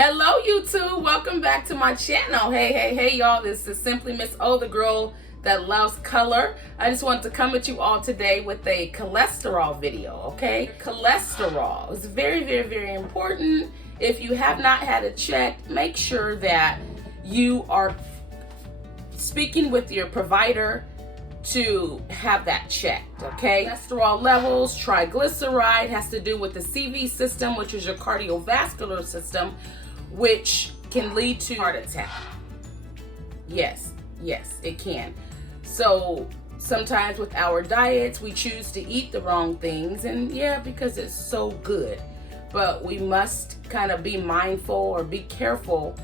Hello YouTube, welcome back to my channel. Hey y'all, this is Simply Miss O, the girl that loves color. I just wanted to come at you all today with a cholesterol video, okay? Cholesterol is very important. If you have not had it checked, make sure that you are speaking with your provider to have that checked, okay? Cholesterol levels, triglyceride has to do with the CV system, which is your cardiovascular system, which can lead to heart attack. Yes, it can. So sometimes with our diets, we choose to eat the wrong things, and yeah, because it's so good. But we must kind of be mindful or be careful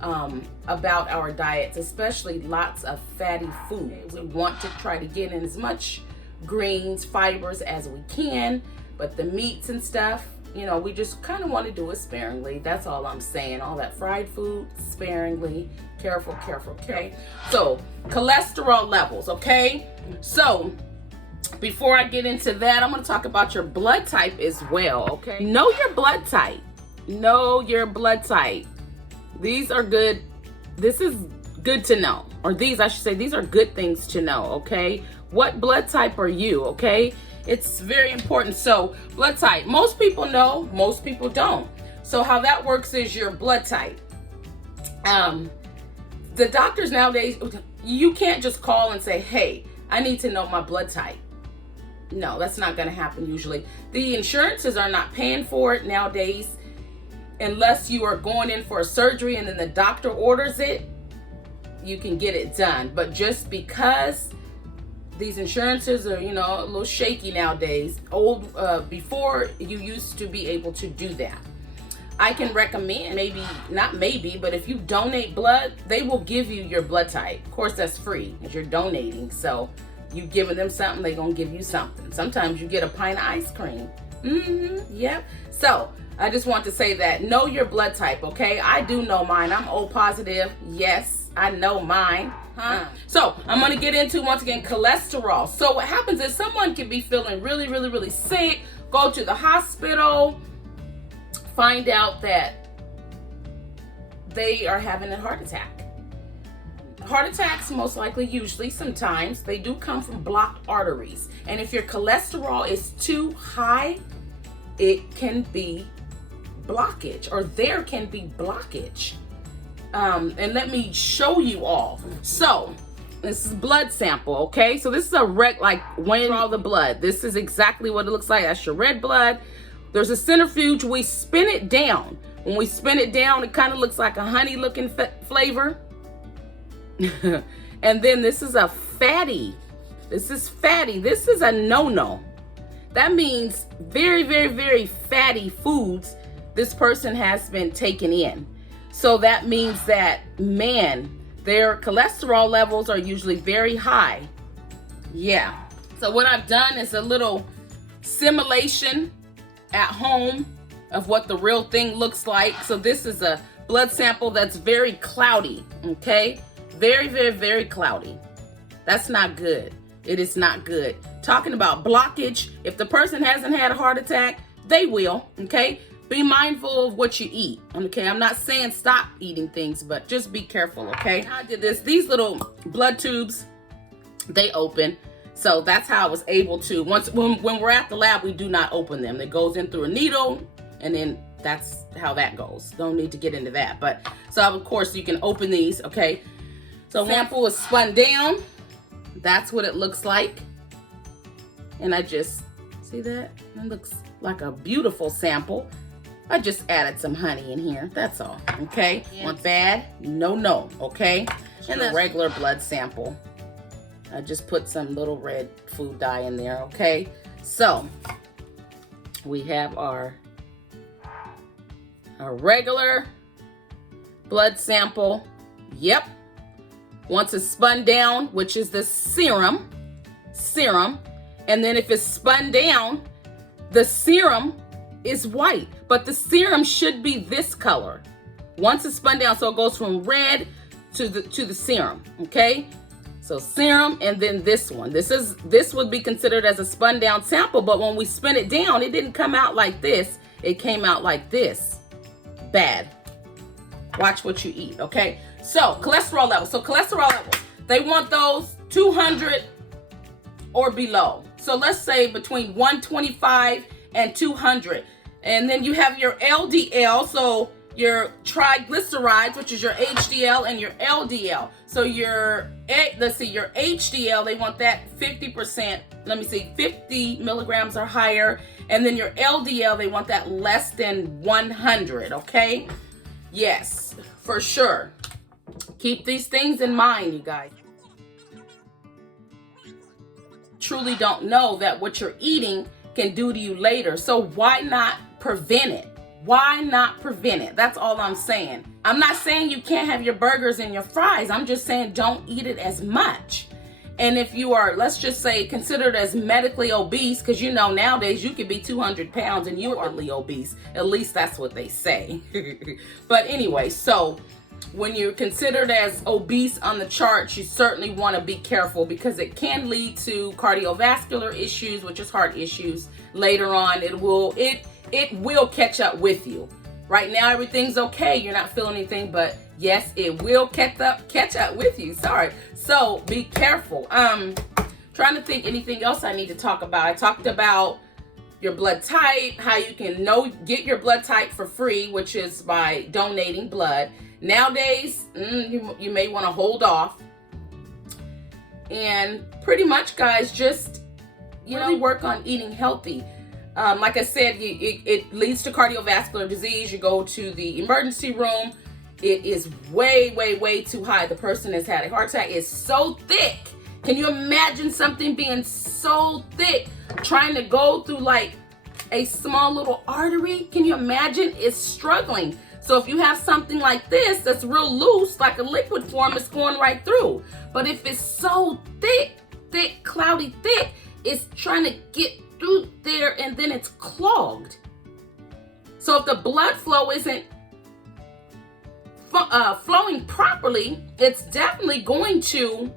about our diets, especially lots of fatty foods. We want to try to get in as much greens, fibers as we can, but the meats and stuff, you know, we just kind of want to do it sparingly. That's all I'm saying. All that fried food, sparingly. Careful, okay? So, cholesterol levels, okay? So, before I get into that, I'm going to talk about your blood type as well, okay? Know your blood type. Know your blood type. These are good. This is good to know. Or these, I should say, these are good things to know, okay? What blood type are you, okay? It's very important. So blood type, most people know, most people don't. So how that works is your blood type. The doctors nowadays, you can't just call and say, hey, I need to know my blood type. No, that's not going to happen usually. The insurances are not paying for it nowadays unless you are going in for a surgery and then the doctor orders it. You can get it done. But just because these insurances are, you know, a little shaky nowadays. Before you used to be able to do that. I can recommend, but if you donate blood, they will give you your blood type. Of course, that's free because you're donating. So you giving them something, they're going to give you something. Sometimes you get a pint of ice cream. Yep. So I just want to say that know your blood type, okay? I do know mine. I'm O positive. Yes, I know mine. So I'm going to get into, once again, cholesterol. So what happens is someone can be feeling really sick, go to the hospital, find out that they are having a heart attack. Heart attacks, most likely, usually, sometimes, they do come from blocked arteries. And if your cholesterol is too high, it can be blockage, or there can be blockage. And let me show you all. So this is blood sample, okay? So this is a like when you draw the blood, this is exactly what it looks like. That's your red blood. There's a centrifuge. We spin it down. When we spin it down, it kind of looks like a honey looking flavor. And then this is a fatty. This is fatty. This is a no-no. That means very fatty foods this person has been taken in. So that means that, man, their cholesterol levels are usually very high. Yeah. So what I've done is a little simulation at home of what the real thing looks like. So this is a blood sample that's very cloudy, okay? Very cloudy. That's not good. It is not good. Talking about blockage, if the person hasn't had a heart attack, they will, okay? Be mindful of what you eat, okay? I'm not saying stop eating things, but just be careful, okay? I did this. These little blood tubes, they open. So that's how I was able to, when we're at the lab, we do not open them. It goes in through a needle, and then that's how that goes. Don't need to get into that. But, so of course, you can open these, okay? So sample is spun down. That's what it looks like. And I just, see that? It looks like a beautiful sample. I just added some honey in here. That's all. Okay. Want bad? No. Okay. And a regular blood sample. I just put some little red food dye in there. Okay. So we have our regular blood sample. Yep. Once it's spun down, which is the serum. And then if it's spun down, the serum is white, but the serum should be this color. Once it's spun down, so it goes from red to the serum, okay? So serum, and then this one. This would be considered as a spun down sample, but when we spin it down, it didn't come out like this. It came out like this. Bad. Watch what you eat, okay? So cholesterol levels. So cholesterol levels, they want those 200 or below. So let's say between 125 and 200. And then you have your LDL, so your triglycerides, which is your HDL, and your LDL. So your HDL, they want that 50%, 50 milligrams or higher. And then your LDL, they want that less than 100, okay? Yes, for sure. Keep these things in mind, you guys. Truly don't know that what you're eating can do to you later. So why not prevent it? Why not prevent it? That's all I'm saying. I'm not saying you can't have your burgers and your fries. I'm just saying don't eat it as much. And if you are, let's just say, considered as medically obese, because you know nowadays you could be 200 pounds and you are obese. At least that's what they say. But anyway, so when you're considered as obese on the charts, you certainly want to be careful because it can lead to cardiovascular issues, which is heart issues. Later on, it will catch up with you. Right now, everything's okay. You're not feeling anything, but yes, it will catch up with you. Sorry. So be careful. Trying to think anything else I need to talk about. I talked about your blood type, how you can get your blood type for free, which is by donating blood. Nowadays, you may want to hold off. And pretty much, guys, just really work on eating healthy. Like I said, it leads to cardiovascular disease. You go to the emergency room. It is way, way, way too high. The person has had a heart attack. It's so thick. Can you imagine something being so thick, trying to go through like a small little artery? Can you imagine? It's struggling. So if you have something like this that's real loose, like a liquid form, it's going right through. But if it's so thick, cloudy thick, it's trying to get through there and then it's clogged. So if the blood flow isn't flowing properly, it's definitely going to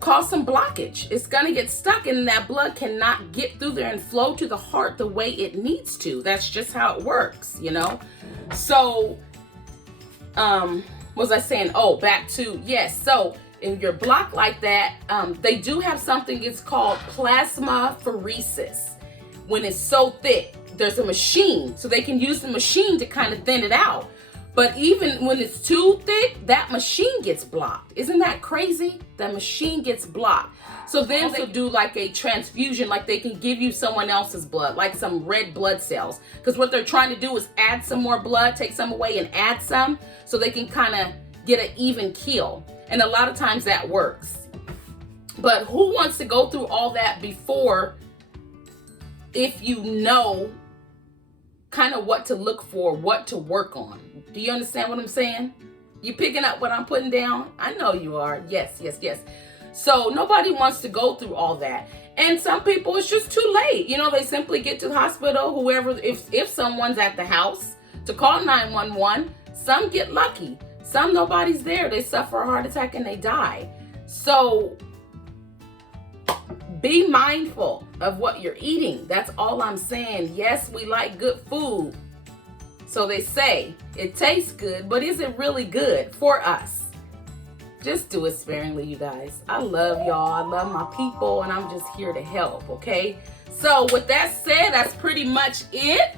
cause some blockage. It's going to get stuck and that blood cannot get through there and flow to the heart the way it needs to. That's just how it works, So, what was I saying? Oh, back to, yes. So in your block like that, they do have something, it's called plasmapheresis. When it's so thick, there's a machine, so they can use the machine to kind of thin it out. But even when it's too thick, that machine gets blocked. Isn't that crazy? That machine gets blocked. So then they'll do like a transfusion, like they can give you someone else's blood, like some red blood cells. Because what they're trying to do is add some more blood, take some away and add some, so they can kind of get an even kill. And a lot of times that works. But who wants to go through all that before, if you know kind of what to look for, what to work on? Do you understand what I'm saying? You picking up what I'm putting down? I know you are. Yes, yes, yes. So nobody wants to go through all that. And some people, it's just too late. They simply get to the hospital, whoever, if someone's at the house, to call 911. Some get lucky. Some, nobody's there. They suffer a heart attack and they die. So be mindful of what you're eating. That's all I'm saying. Yes, we like good food. So they say it tastes good, but is it really good for us? Just do it sparingly, you guys. I love y'all. I love my people, and I'm just here to help, okay? So with that said, that's pretty much it.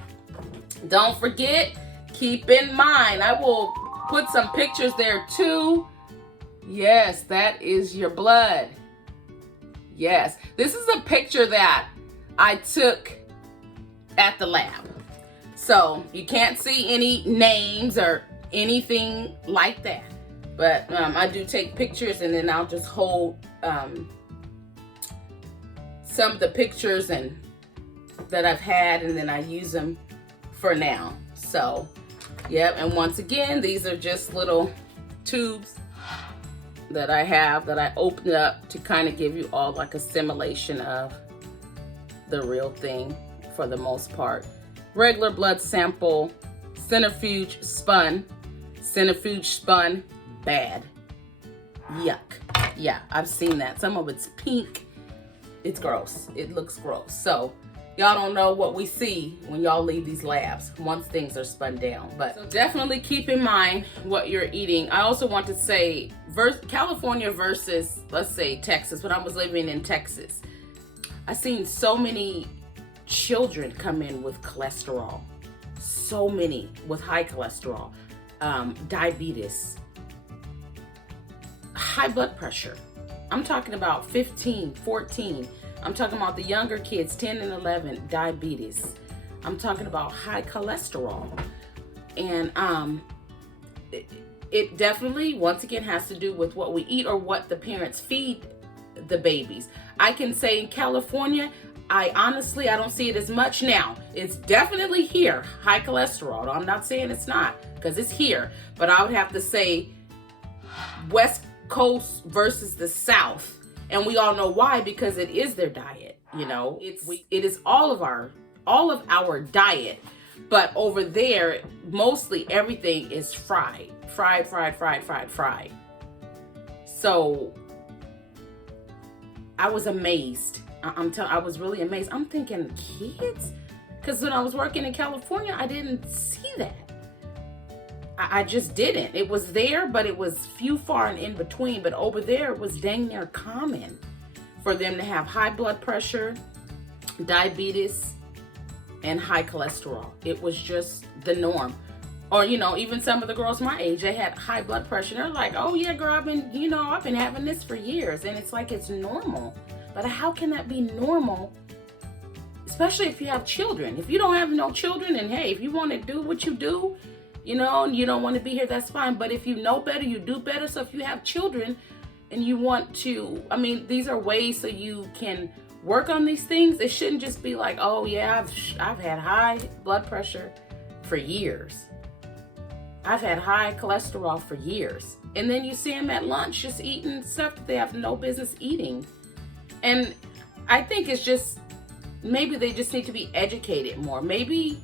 Don't forget, keep in mind, I will put some pictures there too. Yes, that is your blood. Yes, this is a picture that I took at the lab. So you can't see any names or anything like that. But I do take pictures and then I'll just hold some of the pictures that I've had, and then I use them for now. So, yep, and once again, these are just little tubes that I have that I opened up to kind of give you all like a simulation of the real thing for the most part. Regular blood sample, centrifuge spun, bad. Yuck. Yeah, I've seen that. Some of it's pink. It's gross. It looks gross. So y'all don't know what we see when y'all leave these labs once things are spun down. But so definitely keep in mind what you're eating. I also want to say California versus, let's say, Texas. When I was living in Texas, I seen so many children come in with cholesterol, so many with high cholesterol, diabetes, high blood pressure. I'm talking about 15, 14. I'm talking about the younger kids, 10 and 11, diabetes. I'm talking about high cholesterol. And it definitely, once again, has to do with what we eat or what the parents feed the babies. I can say in California, I don't see it as much now. It's definitely here, high cholesterol. I'm not saying it's not, because it's here. But I would have to say West Coast versus the South. And we all know why, because it is their diet. You know, it is all of our diet. But over there, mostly everything is fried. So I was amazed. I was really amazed. I'm thinking, kids? Because when I was working in California, I didn't see that. I just didn't. It was there, but it was few, far, and in between. But over there, it was dang near common for them to have high blood pressure, diabetes, and high cholesterol. It was just the norm. Or, you know, even some of the girls my age, they had high blood pressure. They're like, oh yeah, girl, I've been having this for years. And it's like, it's normal. But how can that be normal? Especially if you have children. If you don't have no children, and hey, if you want to do what you do, you know, and you don't want to be here, that's fine. But if you know better, you do better. So if you have children and you want to, these are ways so you can work on these things. It shouldn't just be like, oh yeah, I've had high blood pressure for years. I've had high cholesterol for years. And then you see them at lunch just eating stuff that they have no business eating. And I think it's just, maybe they just need to be educated more. Maybe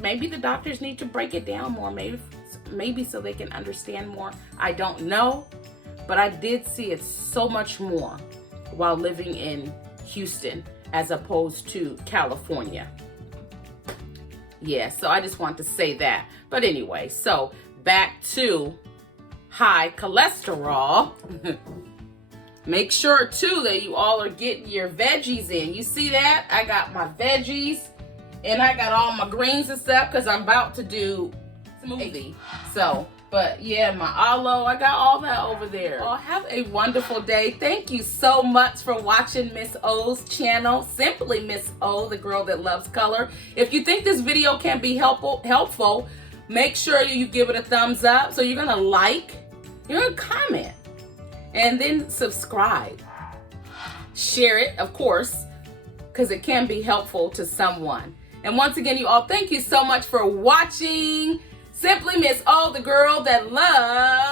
the doctors need to break it down more. Maybe so they can understand more. I don't know. But I did see it so much more while living in Houston as opposed to California. Yeah, so I just want to say that. But anyway, so back to high cholesterol. Make sure too that you all are getting your veggies in. You see that? I got my veggies and I got all my greens and stuff because I'm about to do smoothie. So, but yeah, my aloe, I got all that over there. Oh, have a wonderful day. Thank you so much for watching Miss O's channel. Simply Miss O, the girl that loves color. If you think this video can be helpful, make sure you give it a thumbs up. So you're gonna like, you're gonna comment, and then subscribe. Share it, of course, because it can be helpful to someone. And once again, you all, thank you so much for watching Simply Miss O, the girl that loves